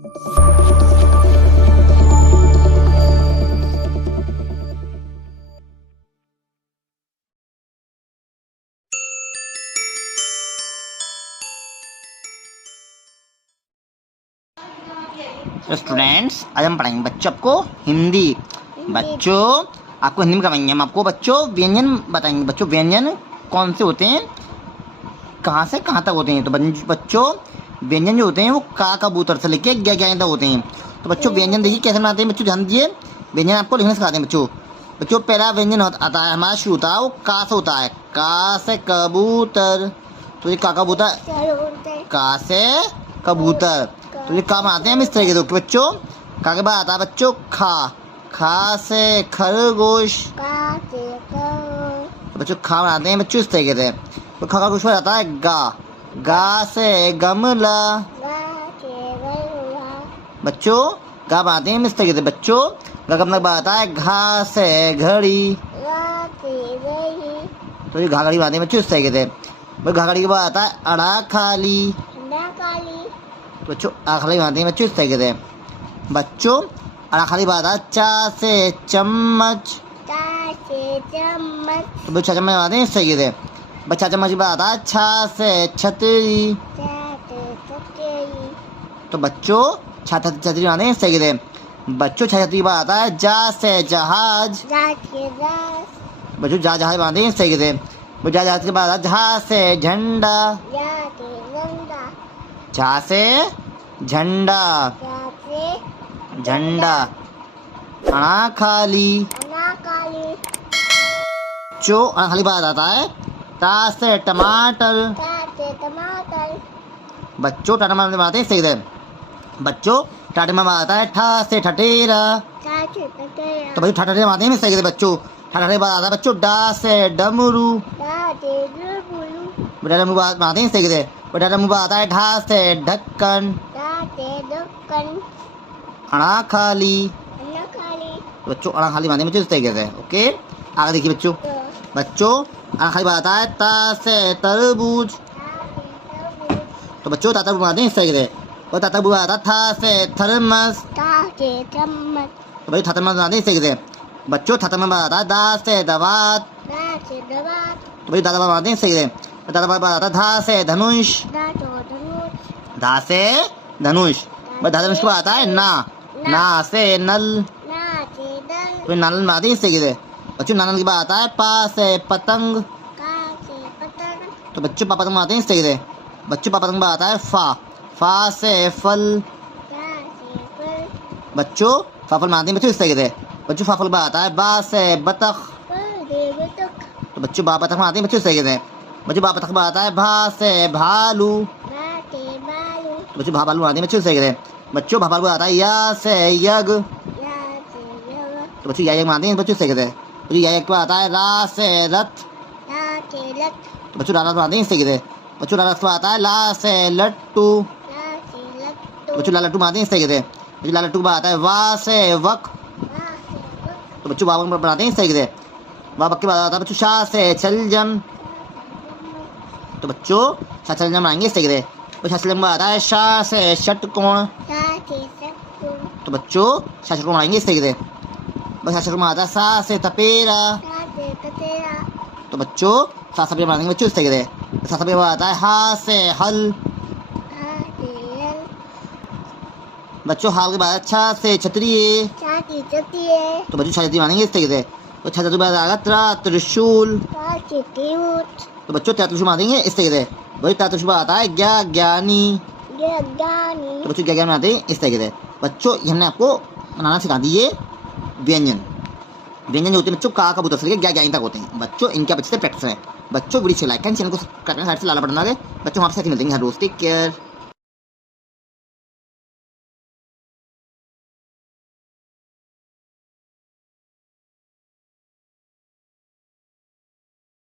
Students, आज हम पढ़ाएंगे बच्चों आपको हिंदी। बच्चों आपको हिंदी में करवाएंगे हम आपको बच्चों व्यंजन बताएंगे। बच्चों व्यंजन कौन से होते हैं, कहाँ से कहाँ तक होते हैं। तो बच्चों व्यंजन जो होते हैं वो का कबूतर से लेके क्या क्या तक होते हैं। तो बच्चों व्यंजन देखिए कैसे बनाते हैं। बच्चों ध्यान दीजिए, व्यंजन आपको लिखना सिखाते हैं। बच्चों पहला व्यंजन आता है हमारा शुरू होता है वो का से होता है। का से कबूतर, तो ये का कबूतर, का से कबूतर। तो ये का बनाते हैं हम इस तरीके से बच्चों। का के बाद आता है बच्चों खा, खा से खरगोश। तो बच्चों खा बनाते हैं बच्चों इस तरीके से। तो खा का कुछ आता है गा, गा से गमला। बच्चों गा बनाते हैं हम इस तरीके से। बच्चों गा का मतलब आता है घा से घड़ी। तो ये घा घड़ी बनाते हैं बच्चों इस तरीके से। घा घड़ी के बाद आता है अड़ा खाली। बच्चों आखिरी बनाते हैं बच्चों इस तरीके से। बच्चों आखिरी बात है चा से चम्मच। तो बच्चा चम्मच बनाते हैं इस तरीके से। बच्चा चम्मच की बात आता है छा से छतरी। तो बच्चों छा छतरी बनाते हैं इस तरीके से। बच्चों छा छतरी की बात आता है जा से जहाज। बच्चों जा जहाज बनाते हैं इस तरीके से। जा जहाज के बाद झा से झंडा। झा से झंडा, झंडा। अना खाली, चो अना खाली बाद आता है टा से टमाटर। बच्चों टमाटर बनाते हैं सही से। बच्चों टाटे में आता है ठा से ठठेरा। तो बच्चों ठठेरा बनाते हैं सही से। बच्चों ठठेरा बाद आता है बच्चों डा से डमरू। डमरू बनाते हैं सही से। डमरू आता है ढा से ढक्कन। अना खाली, बच्चों अना खाली बनाते हैं बच्चों इस तरीके से। ओके आगे देखिए बच्चों। बच्चों अना खाली बनाता है ता से तरबूज। तो बच्चों ता तरबूज बनाते हैं इस तरीके से। और ता तरबूज आता है था से थर्मस। तो बच्चों था थर्मस बनाते हैं इस तरीके से। बच्चों था थर्मस बनाता है दा से दवात। तो बच्चों दादा बनाते हैं इस तरीके से। दादा बनाता है धा से धनुष। धा से धनुष। धनुष को आता है ना, ना से नल। तो नल बनाते हैं इस तरीके से। बच्चों नल की बात आता है पा से पतंग। तो बच्चों पा पतंग बनाते हैं इस तरीके से। बच्चों पा पतंग आता है फा, फा से फल। बच्चों फाफल बनाते हैं बच्चों इस तरीके से। बच्चों फाफल आता है बा से बतख। तो बच्चों बा बतख बनाते हैं बच्चों इस तरीके से। बच्चों बा बतख आता है भा से भालू। तो बच्चों भा भालू बनाते हैं बच्चों इस तरीके से। बच्चों भा भालू आता है या से यज्ञ। तो बच्चों या यज्ञ बनाते हैं बच्चों इस तरीके से। बच्चों या यज्ञ को आता है रा से रथ। तो बच्चों रा रथ बनाते हैं इस तरीके से। बच्चों रा रथ को आता है ला से लट्टू। तो बच्चों ला लट्टू बनाते हैं इस तरीके से। बच्चों ला लट्टू आता है वा से वक। तो बच्चों वाव बनाते हैं इस तरीके से। वाह बक के बाद आता है बच्चों शाह से छलजम। तो बच्चों शाह छलजम बनाएंगे इस तरीके से। तो शाह छलजम आता है शाह से षटकोण। तो बच्चों शाह षटकोण बनाएंगे इस तरीके से। बस शाह षटकोण आता है सा से तपेरा। तो बच्चों सा सपेरा बनाएंगे बच्चों इस तरीके से। सा सपेरा आता है हा से हल। बच्चों हाल के बाद अच्छा से छतरी। तो बच्चों छतरी बनाएंगे इस तरीके से। तो छतरी बाद आएगा त्रा त्रिशूल। तो बच्चों त्रिशूल बनाएंगे इस तरीके से। बच्चों त्रिशूल आता है ज्ञा ज्ञानी। तो बच्चों ज्ञा ज्ञानी बनाते हैं इस तरीके से। बच्चों हमने आपको बनाना सिखा दिए व्यंजन। व्यंजन जो होते हैं बच्चों का कबूतर से लेकर ज्ञा ज्ञानी तक होते हैं। बच्चों इनके बच्चे से प्रैक्टिस है। बच्चों वीडियो लाइक करें, चैनल को सब्सक्राइब करें, साइड से लाला बटन आ गए। बच्चों हमारे साथ ही मिलते हैं हर रोज। Take care.